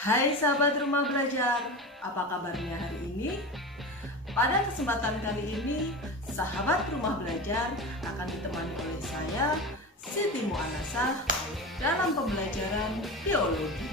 Hai sahabat rumah belajar, apa kabarnya hari ini? Pada kesempatan kali ini, sahabat rumah belajar akan ditemani oleh saya, Siti Mu'anasah, dalam pembelajaran biologi.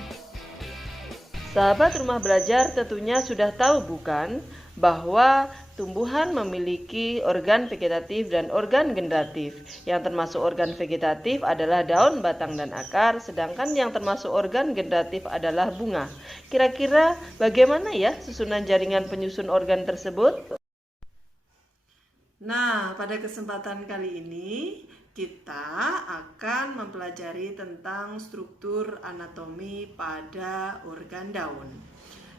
Sahabat rumah belajar tentunya sudah tahu bukan bahwa tumbuhan memiliki organ vegetatif dan organ generatif. Yang termasuk organ vegetatif adalah daun, batang, dan akar, sedangkan yang termasuk organ generatif adalah bunga. Kira-kira bagaimana ya susunan jaringan penyusun organ tersebut? Nah, pada kesempatan kali ini kita akan mempelajari tentang struktur anatomi pada organ daun.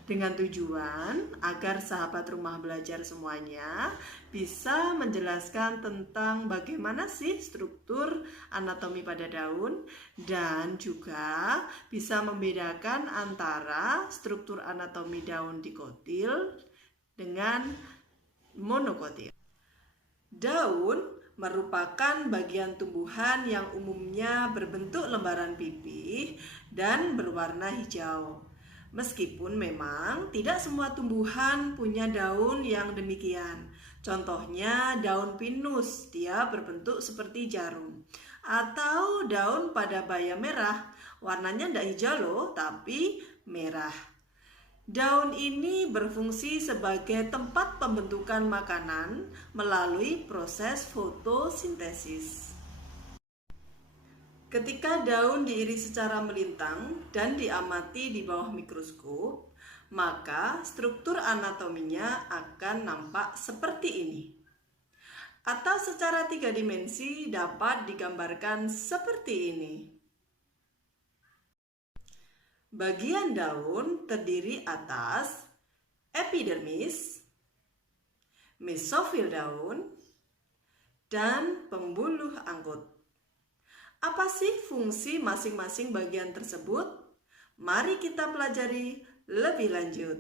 Dengan tujuan agar sahabat rumah belajar semuanya bisa menjelaskan tentang bagaimana sih struktur anatomi pada daun dan juga bisa membedakan antara struktur anatomi daun dikotil dengan monokotil. Daun merupakan bagian tumbuhan yang umumnya berbentuk lembaran pipih dan berwarna hijau. Meskipun memang tidak semua tumbuhan punya daun yang demikian. Contohnya daun pinus, dia berbentuk seperti jarum. Atau daun padabaya merah, warnanya tidak hijau loh, tapi merah. Daun ini berfungsi sebagai tempat pembentukan makanan melalui proses fotosintesis. Ketika daun diiris secara melintang dan diamati di bawah mikroskop, maka struktur anatominya akan nampak seperti ini. Atau secara 3 dimensi dapat digambarkan seperti ini. Bagian daun terdiri atas epidermis, mesofil daun, dan pembuluh angkut. Apa sih fungsi masing-masing bagian tersebut? Mari kita pelajari lebih lanjut.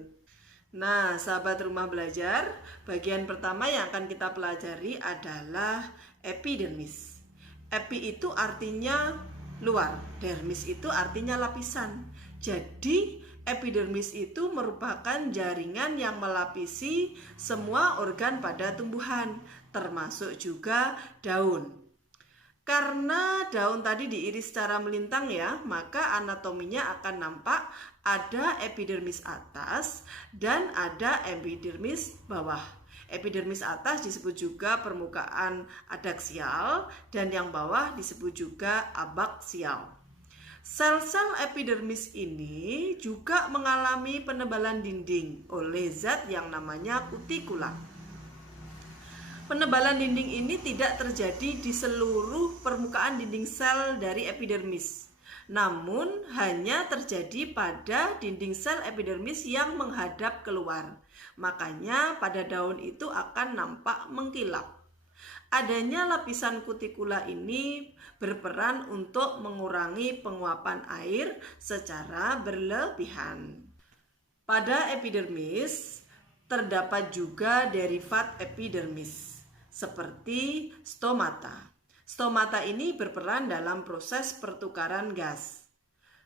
Nah, sahabat rumah belajar, bagian pertama yang akan kita pelajari adalah epidermis. Epi itu artinya luar, dermis itu artinya lapisan. Jadi, epidermis itu merupakan jaringan yang melapisi semua organ pada tumbuhan, termasuk juga daun. Karena daun tadi diiris secara melintang ya, maka anatominya akan nampak ada epidermis atas dan ada epidermis bawah. Epidermis atas disebut juga permukaan adaksial dan yang bawah disebut juga abaksial. Sel-sel epidermis ini juga mengalami penebalan dinding oleh zat yang namanya kutikula. Penebalan dinding ini tidak terjadi di seluruh permukaan dinding sel dari epidermis, namun hanya terjadi pada dinding sel epidermis yang menghadap keluar. Makanya pada daun itu akan nampak mengkilap. Adanya lapisan kutikula ini berperan untuk mengurangi penguapan air secara berlebihan. Pada epidermis terdapat juga derivat epidermis seperti stomata. Stomata ini berperan dalam proses pertukaran gas.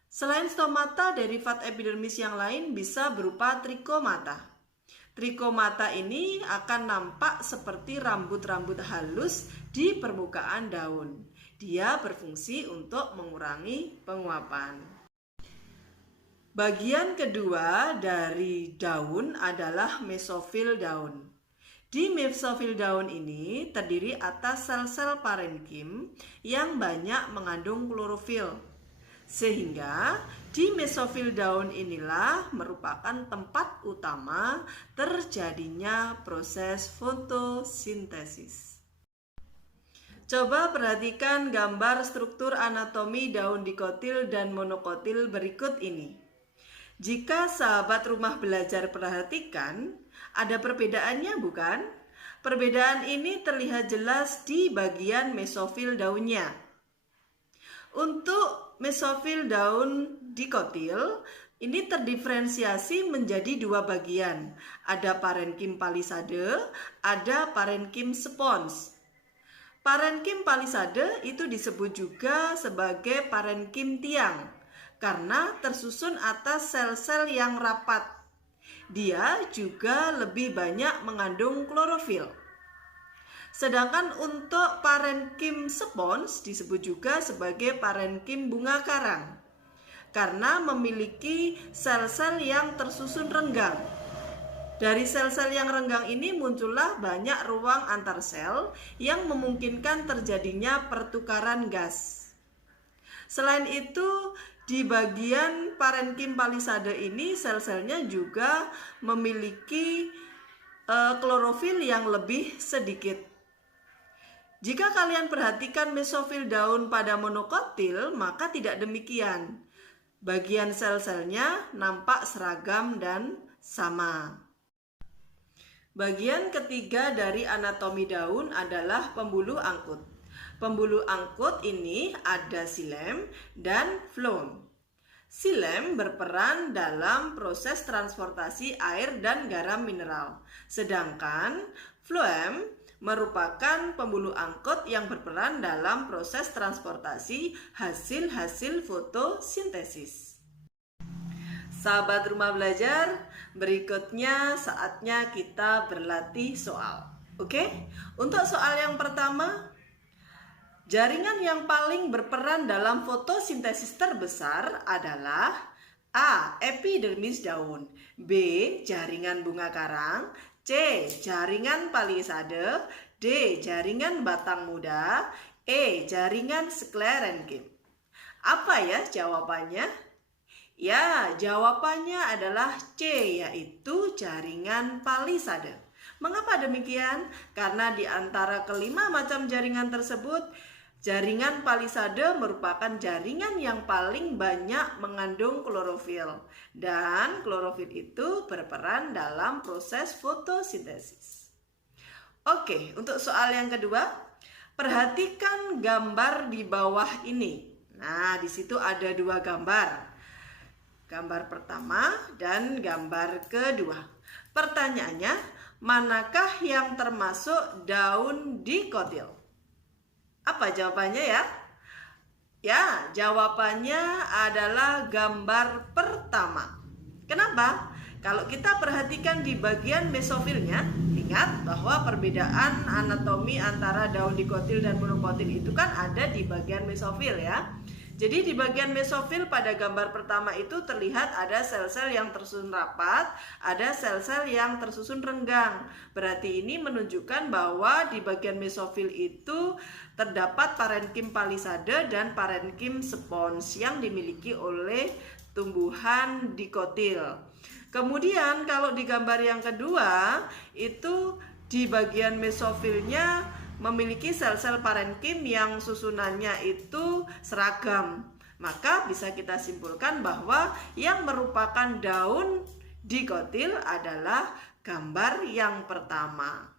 Selain stomata, derivat epidermis yang lain bisa berupa trikomata. Trikomata ini akan nampak seperti rambut-rambut halus di permukaan daun. Dia berfungsi untuk mengurangi penguapan. Bagian kedua dari daun adalah mesofil daun. Di mesofil daun ini terdiri atas sel-sel parenkim yang banyak mengandung klorofil. Sehingga di mesofil daun inilah merupakan tempat utama terjadinya proses fotosintesis. Coba perhatikan gambar struktur anatomi daun dikotil dan monokotil berikut ini. Jika sahabat rumah belajar perhatikan, ada perbedaannya bukan? Perbedaan ini terlihat jelas di bagian mesofil daunnya. Untuk mesofil daun dikotil, ini terdiferensiasi menjadi dua bagian. Ada parenkim palisade, ada parenkim spons. Parenkim palisade itu disebut juga sebagai parenkim tiang karena tersusun atas sel-sel yang rapat. Dia juga lebih banyak mengandung klorofil. Sedangkan untuk parenkim spons disebut juga sebagai parenkim bunga karang karena memiliki sel-sel yang tersusun renggang. Dari sel-sel yang renggang ini muncullah banyak ruang antar sel yang memungkinkan terjadinya pertukaran gas. Selain itu, di bagian parenkim palisade ini sel-selnya juga memiliki klorofil yang lebih sedikit. Jika kalian perhatikan mesofil daun pada monokotil, maka tidak demikian. Bagian sel-selnya nampak seragam dan sama. Bagian ketiga dari anatomi daun adalah pembuluh angkut. Pembuluh angkut ini ada xilem dan floem. Xilem berperan dalam proses transportasi air dan garam mineral, sedangkan floem merupakan pembuluh angkut yang berperan dalam proses transportasi hasil-hasil fotosintesis. Sahabat rumah belajar, berikutnya saatnya kita berlatih soal. Oke? Untuk soal yang pertama, jaringan yang paling berperan dalam fotosintesis terbesar adalah A. Epidermis daun, B. Jaringan bunga karang, C. Jaringan palisade, D. Jaringan batang muda, E. Jaringan sklerenkim. Apa ya jawabannya? Ya, jawabannya adalah C, yaitu jaringan palisade. Mengapa demikian? Karena di antara kelima macam jaringan tersebut, jaringan palisade merupakan jaringan yang paling banyak mengandung klorofil. Dan klorofil itu berperan dalam proses fotosintesis. Oke, untuk soal yang kedua, perhatikan gambar di bawah ini. Nah, di situ ada dua gambar. Gambar pertama dan gambar kedua. Pertanyaannya, manakah yang termasuk daun dikotil? Apa jawabannya ya? Ya, jawabannya adalah gambar pertama. Kenapa? Kalau kita perhatikan di bagian mesofilnya, ingat bahwa perbedaan anatomi antara daun dikotil dan monokotil itu kan ada di bagian mesofil ya. Jadi di bagian mesofil pada gambar pertama itu terlihat ada sel-sel yang tersusun rapat, ada sel-sel yang tersusun renggang. Berarti ini menunjukkan bahwa di bagian mesofil itu terdapat parenkim palisade dan parenkim spons yang dimiliki oleh tumbuhan dikotil. Kemudian kalau di gambar yang kedua itu di bagian mesofilnya memiliki sel-sel parenkim yang susunannya itu seragam. Maka bisa kita simpulkan bahwa yang merupakan daun dikotil adalah gambar yang pertama.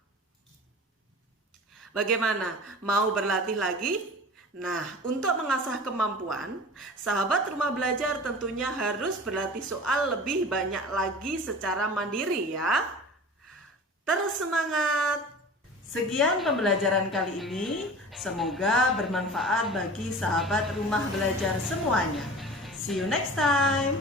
Bagaimana? Mau berlatih lagi? Nah, untuk mengasah kemampuan, sahabat rumah belajar tentunya harus berlatih soal lebih banyak lagi secara mandiri ya. Terus semangat! Sekian pembelajaran kali ini, semoga bermanfaat bagi sahabat rumah belajar semuanya. See you next time.